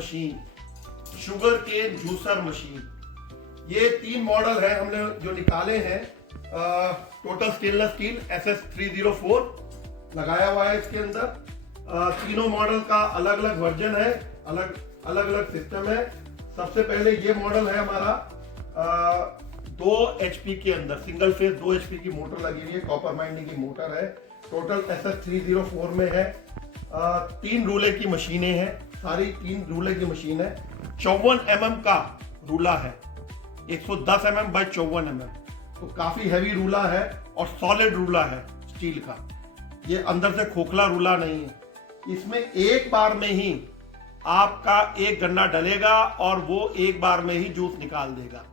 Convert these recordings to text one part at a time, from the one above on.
Machine, sugar cane juicer machine, ये 3 model है हमने जो निकाले हैं। टोटल स्टेनलेस स्टील SS304 लगाया हुआ है इसके अंदर। तीनों मॉडल का अलग अलग वर्जन है, अलग अलग सिस्टम है। सबसे पहले ये मॉडल है हमारा 2 HP के अंदर सिंगल फेज 2 HP की मोटर लगी हुई है, कॉपर माइंडिंग की मोटर है। टोटल SS304 में है। 3 रूले की मशीनें हैं, सारी 3 रूले की मशीन है। 54 mm का रूला है, 110 mm बाय 54 mm, तो काफी हैवी रूला है और सॉलिड रूला है स्टील का। ये अंदर से खोखला रूला नहीं है। इसमें एक बार में ही आपका एक गन्ना डलेगा और वो एक बार में ही जूस निकाल देगा।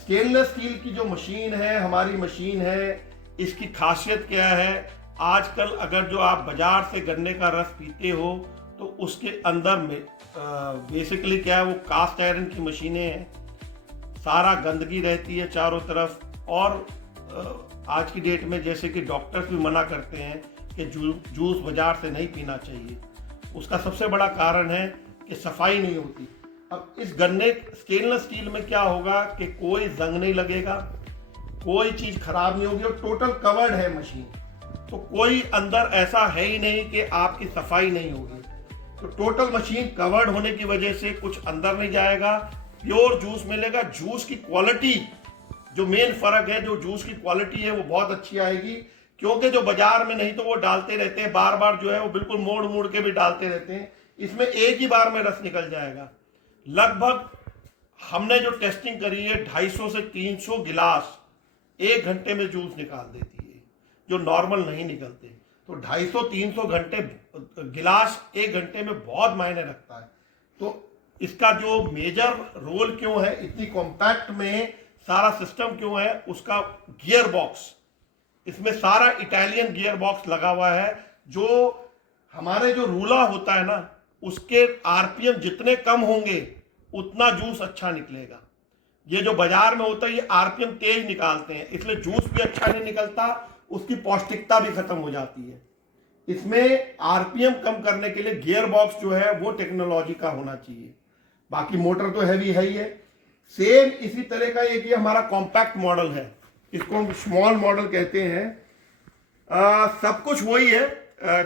स्टेनलेस स्टील की जो मशीन है, हमारी मशीन है, इसकी खासियत क्या है? आजकल अगर जो आप बाजार से गन्ने का रस पीते हो तो उसके अंदर में बेसिकली क्या है, वो कास्ट आयरन की मशीनें हैं, सारा गंदगी रहती है चारों तरफ। और आज की डेट में जैसे कि डॉक्टर्स भी मना करते हैं कि जूस बाजार से नहीं पीना चाहिए, उसका सबसे बड़ा कारण है कि सफाई नहीं होती। अब इस गन्ने स्टेनलेस स्टील में क्या होगा कि कोई जंग नहीं लगेगा, कोई चीज खराब नहीं होगी और टोटल कवर्ड है मशीन, तो कोई अंदर ऐसा है ही नहीं कि आपकी सफाई नहीं होगी। तो टोटल मशीन कवर्ड होने की वजह से कुछ अंदर नहीं जाएगा, प्योर जूस मिलेगा। जूस की क्वालिटी जो मेन फर्क है, जो जूस की क्वालिटी है वो बहुत अच्छी आएगी, क्योंकि जो बाजार में नहीं तो वो डालते रहते हैं बार बार, जो है वो बिल्कुल मोड़ मोड़ के भी डालते रहते हैं। इसमें एक ही बार में रस निकल जाएगा। लगभग हमने जो टेस्टिंग करी है 250 से 300 गिलास 1 घंटे में जूस निकाल देती है, जो नॉर्मल नहीं निकलते। तो 250-300 गिलास 1 घंटे में बहुत मायने रखता है। तो इसका जो मेजर रोल क्यों है, इतनी कॉम्पैक्ट में सारा सिस्टम क्यों है, उसका गियर बॉक्स, इसमें सारा इटालियन गियर बॉक्स लगा हुआ है। जो हमारे जो रूला होता है ना, उसके आरपीएम जितने कम होंगे उतना जूस अच्छा निकलेगा। ये जो बाजार में होता है ये आरपीएम तेज निकालते हैं, इसलिए जूस भी अच्छा नहीं निकलता, उसकी पौष्टिकता भी खत्म हो जाती है। इसमें आरपीएम कम करने के लिए गियर बॉक्स जो है वो टेक्नोलॉजी का होना चाहिए। बाकी मोटर तो हैवी है ही है। सेम इसी तरह का एक ये हमारा कॉम्पैक्ट मॉडल है, इसको हम स्मॉल मॉडल कहते हैं। सब कुछ वही है।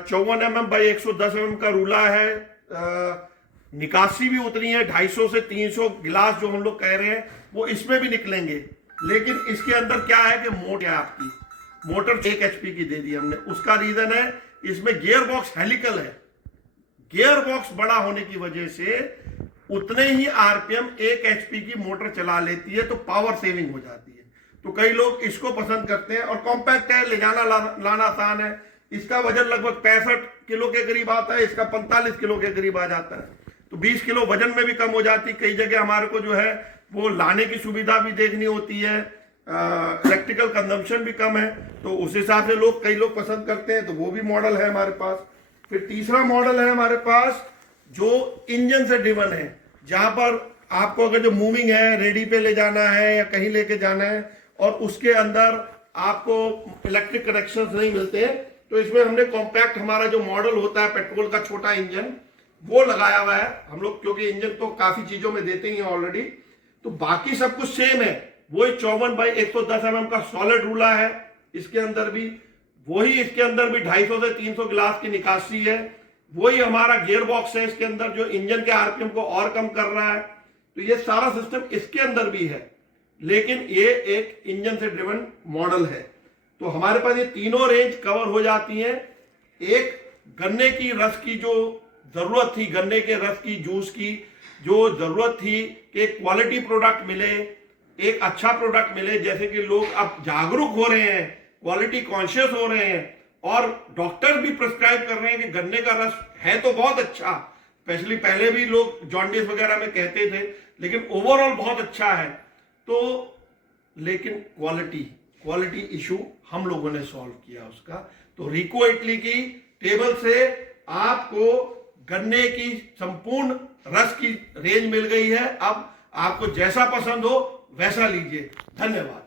54 mm बाई 110 mm का रूला है। निकासी भी उतनी है, 250 से 300 गिलास जो हम लोग कह रहे हैं वो इसमें भी निकलेंगे। लेकिन इसके अंदर क्या है कि मोटर है, आपकी मोटर 1 HP की दे दी हमने। उसका रीजन है इसमें गियर बॉक्स हेलिकल है। गियर बॉक्स बड़ा होने की वजह से उतने ही आरपीएम 1 HP की मोटर चला लेती है, तो पावर सेविंग हो जाती है। तो कई लोग इसको पसंद करते हैं और कॉम्पैक्ट है, ले जाना लाना आसान है। इसका वजन लगभग 65 किलो के करीब आता है, इसका 45 किलो के करीब आ जाता है, तो 20 किलो वजन में भी कम हो जाती है। कई जगह हमारे को जो है वो लाने की सुविधा भी देखनी होती है, इलेक्ट्रिकल कंजम्पशन भी कम है, तो उस हिसाब से कई लोग पसंद करते हैं, तो वो भी मॉडल है हमारे पास। फिर तीसरा मॉडल है हमारे पास जो इंजन से ड्रिवन है, जहां पर आपको अगर जो मूविंग है, रेडी पे ले जाना है या कहीं लेके जाना है और उसके अंदर आपको इलेक्ट्रिक कनेक्शन नहीं मिलते हैं, तो इसमें हमने कॉम्पैक्ट हमारा जो मॉडल होता है पेट्रोल का छोटा इंजन वो लगाया हुआ है हम लोग, क्योंकि इंजन तो काफी चीजों में देते ही हैं ऑलरेडी। तो बाकी सब कुछ सेम है, वही 54 बाई 110 mm का सॉलिड रूला है इसके अंदर भी, वही इसके अंदर भी 250 से 300 गिलास की निकासी है, वही हमारा गियर बॉक्स है इसके अंदर जो इंजन के आरपीएम को और कम कर रहा है। तो ये सारा सिस्टम इसके अंदर भी है, लेकिन ये एक इंजन से ड्रिवन मॉडल है। तो हमारे पास ये तीनों रेंज कवर हो जाती हैं। एक गन्ने की रस की जो जरूरत थी, गन्ने के रस की जूस की जो जरूरत थी कि क्वालिटी प्रोडक्ट मिले, एक अच्छा प्रोडक्ट मिले, जैसे कि लोग अब जागरूक हो रहे हैं, क्वालिटी कॉन्शियस हो रहे हैं और डॉक्टर भी प्रिस्क्राइब कर रहे हैं कि गन्ने का रस है तो बहुत अच्छा। स्पेशली पहले भी लोग जॉन्डिस वगैरह में कहते थे, लेकिन ओवरऑल बहुत अच्छा है। तो लेकिन क्वालिटी इशू हम लोगों ने सॉल्व किया उसका। तो रिको इटली की टेबल से आपको गन्ने की संपूर्ण रस की रेंज मिल गई है। अब आपको जैसा पसंद हो वैसा लीजिए। धन्यवाद।